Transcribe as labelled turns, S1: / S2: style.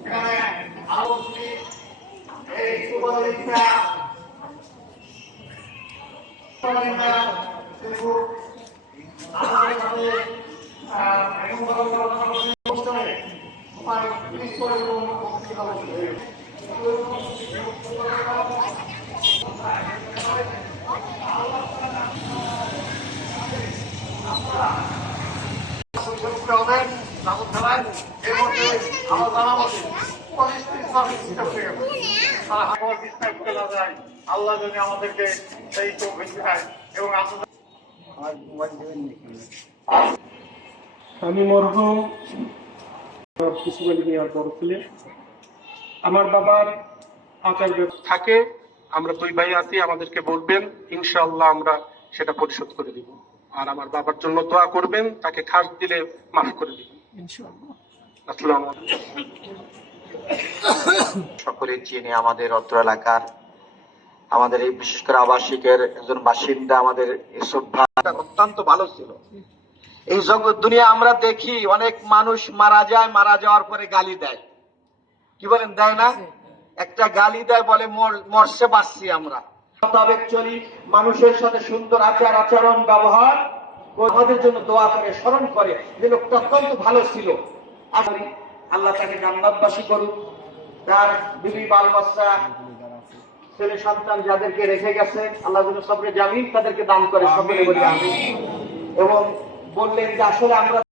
S1: আমরা আরও দুটি এই উপদেষ্টা উপদেষ্টা কিন্তু আমাদের সাথে এখন বড় বড় অনুষ্ঠানে এবং
S2: আমি মরহুম। আমার বাবার আচার থাকে। আমরা দুই ভাই আছি, আমাদেরকে বলবেন, ইনশাআল্লাহ আমরা সেটা পরিশোধ করে দিব। আর আমার বাবার জন্য দোয়া করবেন তাকে খাস দিলে মাফ করে দিবেন।
S3: সকলে চিনি আমাদের অত্র এলাকার আমাদের এই বিশেষ করে আবাসিকের একজন বাসিন্দা আমাদের ইসুফ অত্যন্ত ভালো ছিল। এই জগৎ দুনিয়া আমরা দেখি অনেক মানুষ মারা যায় মারা যাওয়ার পরে গালি দেয়। কি বলেন দেয় না? একটা গালি দেয় বলে মর- মরছে বাঁচছি আমরা। মোতাবেক চলি, মানুষের সাথে সুন্দর আচার আচরণ, ব্যবহার, আমাদের জন্য দোয়া করে, স্মরণ করে, যে লোকটা অত্যন্ত ভালো ছিল। আসলে আল্লাহ তাকে জান্নাতবাসী করুক। তার বিবি বাল বাচ্চা ছেলে সন্তান যাদেরকে রেখে গেছে, আল্লাহ যেন সবরে জামিন তাদেরকে দান করে, সকলে বলি আমি এবং বললেন যে আসলে আমরা